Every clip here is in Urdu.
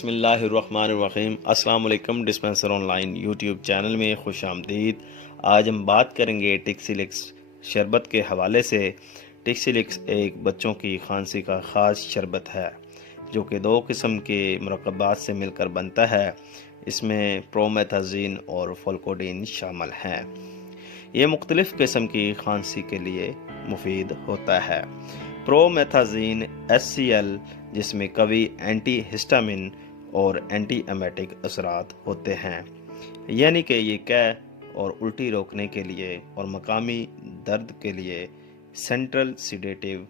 بسم اللہ الرحمن الرحیم۔ السلام علیکم۔ Dispenser on line YouTube channel میں خوش آمدید۔ آج ہم بات کریں گے ٹکسیلیکس شربت کے حوالے سے۔ ٹکسیلیکس ایک بچوں کی کھانسی کا خاص شربت ہے جو کہ 2 قسم کے مرکبات سے مل کر بنتا ہے۔ اس میں پرومیتھازین اور فولکوڈین شامل ہیں۔ یہ مختلف قسم کی کھانسی کے لیے مفید ہوتا ہے۔ پرومیتھازین HCl جس میں قوی اینٹی ہسٹامین اور اینٹی ایمیٹک اثرات ہوتے ہیں، یعنی کہ یہ قے اور الٹی روکنے کے لیے اور مقامی درد کے لیے سینٹرل سیڈیٹیو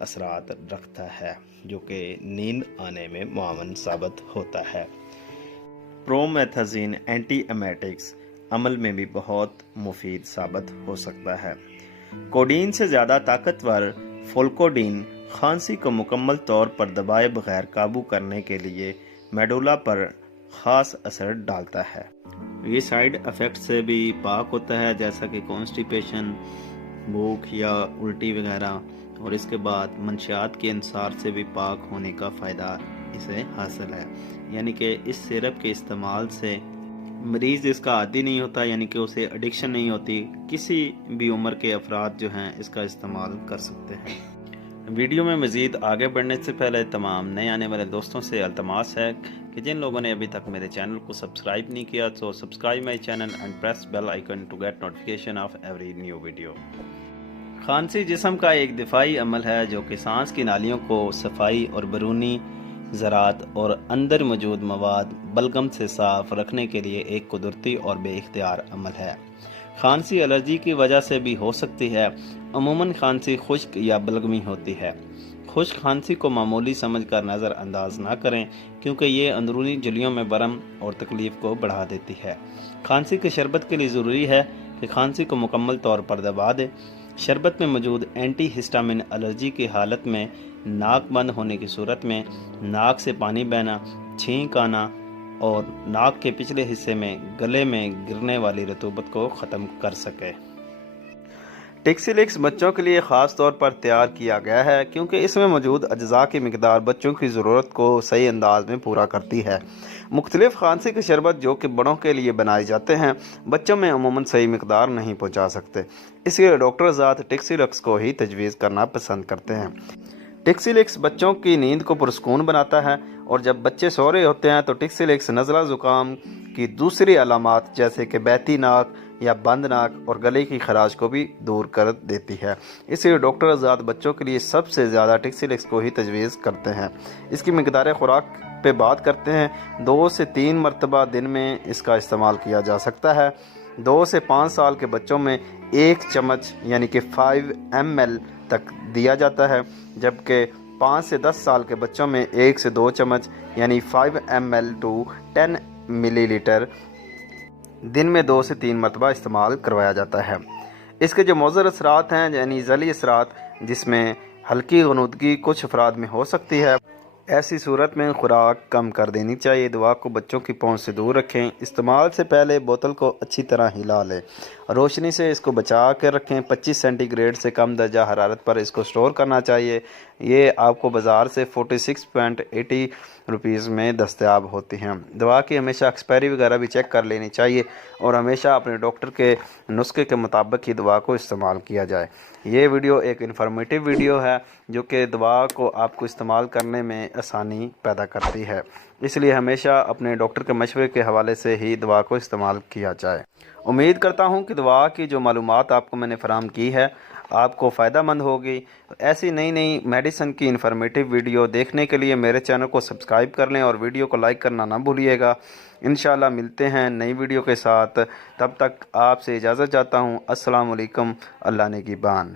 اثرات رکھتا ہے جو کہ نیند آنے میں معاون ثابت ہوتا ہے۔ پرومیتھازین اینٹی ایمیٹکس عمل میں بھی بہت مفید ثابت ہو سکتا ہے۔ کوڈین سے زیادہ طاقتور فولکوڈین کھانسی کو مکمل طور پر دبائے بغیر قابو کرنے کے لیے میڈولا پر خاص اثر ڈالتا ہے۔ یہ سائیڈ ایفیکٹ سے بھی پاک ہوتا ہے، جیسا کہ کانسٹیپیشن، بھوک یا الٹی وغیرہ، اور اس کے بعد منشیات کے انحصار سے بھی پاک ہونے کا فائدہ اسے حاصل ہے۔ یعنی کہ اس سیرپ کے استعمال سے مریض اس کا عادی نہیں ہوتا، یعنی کہ اسے ایڈکشن نہیں ہوتی۔ کسی بھی عمر کے افراد جو ہیں اس کا استعمال کر سکتے ہیں۔ ویڈیو میں مزید آگے بڑھنے سے پہلے تمام نئے آنے والے دوستوں سے التماس ہے کہ جن لوگوں نے ابھی تک میرے چینل کو سبسکرائب نہیں کیا تو subscribe my channel and press bell icon to get notification of every new video. کھانسی جسم کا ایک دفاعی عمل ہے جو کہ سانس کی نالیوں کو صفائی اور بیرونی ذرات اور اندر موجود مواد بلغم سے صاف رکھنے کے لیے ایک قدرتی اور بے اختیار عمل ہے۔ کھانسی الرجی کی وجہ سے بھی ہو سکتی ہے۔ عموماً کھانسی خشک یا بلغمی ہوتی ہے۔ خشک کھانسی کو معمولی سمجھ کر نظر انداز نہ کریں کیونکہ یہ اندرونی جھلیوں میں برم اور تکلیف کو بڑھا دیتی ہے۔ کھانسی کے شربت کے لیے ضروری ہے کہ کھانسی کو مکمل طور پر دبا دیں۔ شربت میں موجود اینٹی ہسٹامین الرجی کی حالت میں ناک بند ہونے کی صورت میں ناک سے پانی بہنا، چھینک آنا اور ناک کے پچھلے حصے میں گلے میں گرنے والی رطوبت کو ختم کر سکے۔ ٹکسیلیکس بچوں کے لیے خاص طور پر تیار کیا گیا ہے کیونکہ اس میں موجود اجزاء کی مقدار بچوں کی ضرورت کو صحیح انداز میں پورا کرتی ہے۔ مختلف کھانسی کے شربت جو کہ بڑوں کے لیے بنائے جاتے ہیں بچوں میں عموماً صحیح مقدار نہیں پہنچا سکتے، اس لیے ڈاکٹر ذات ٹکسیلیکس کو ہی تجویز کرنا پسند کرتے ہیں۔ ٹکسیلیکس بچوں کی نیند کو پرسکون بناتا ہے، اور جب بچے سو رہے ہوتے ہیں تو ٹکسیلیکس نزلہ زکام کی دوسری علامات جیسے کہ بہتی ناک یا بند ناک اور گلے کی خراش کو بھی دور کر دیتی ہے۔ اس لیے ڈاکٹر ذات بچوں کے لیے سب سے زیادہ ٹکسیلیکس کو ہی تجویز کرتے ہیں۔ اس کی مقدار خوراک پہ بات کرتے ہیں۔ 2 سے 3 مرتبہ دن میں اس کا استعمال کیا جا سکتا ہے۔ 2 سے 5 سال کے بچوں میں 1 چمچ یعنی کہ 5 ml تک دیا جاتا ہے، جبکہ 5 سے 10 سال کے بچوں میں 1 سے 2 چمچ یعنی 5 ml to 10 ملی لیٹر دن میں 2 سے 3 مرتبہ استعمال کروایا جاتا ہے۔ اس کے جو مضر اثرات ہیں یعنی ذیلی اثرات، جس میں ہلکی غنودگی کچھ افراد میں ہو سکتی ہے، ایسی صورت میں خوراک کم کر دینی چاہیے۔ دوا کو بچوں کی پہنچ سے دور رکھیں۔ استعمال سے پہلے بوتل کو اچھی طرح ہلا لیں۔ روشنی سے اس کو بچا کر رکھیں۔ 25 سینٹی گریڈ سے کم درجہ حرارت پر اس کو سٹور کرنا چاہیے۔ یہ آپ کو بازار سے 46.80 روپیز میں دستیاب ہوتی ہیں۔ دوا کی ہمیشہ ایکسپائری وغیرہ بھی چیک کر لینی چاہیے اور ہمیشہ اپنے ڈاکٹر کے نسخے کے مطابق ہی دوا کو استعمال کیا جائے۔ یہ ویڈیو ایک انفارمیٹیو ویڈیو ہے جو کہ دوا کو آپ کو استعمال کرنے میں آسانی پیدا کرتی ہے، اس لیے ہمیشہ اپنے ڈاکٹر کے مشورے کے حوالے سے ہی دوا کو استعمال کیا جائے۔ امید کرتا ہوں کہ دوا کی جو معلومات آپ کو میں نے فراہم کی ہے آپ کو فائدہ مند ہوگی۔ ایسی نئی میڈیسن کی انفارمیٹیو ویڈیو دیکھنے کے لیے میرے چینل کو سبسکرائب کر لیں اور ویڈیو کو لائک کرنا نہ بھولیے گا۔ انشاءاللہ ملتے ہیں نئی ویڈیو کے ساتھ، تب تک آپ سے اجازت چاہتا ہوں۔ السلام علیکم، اللہ نگہبان۔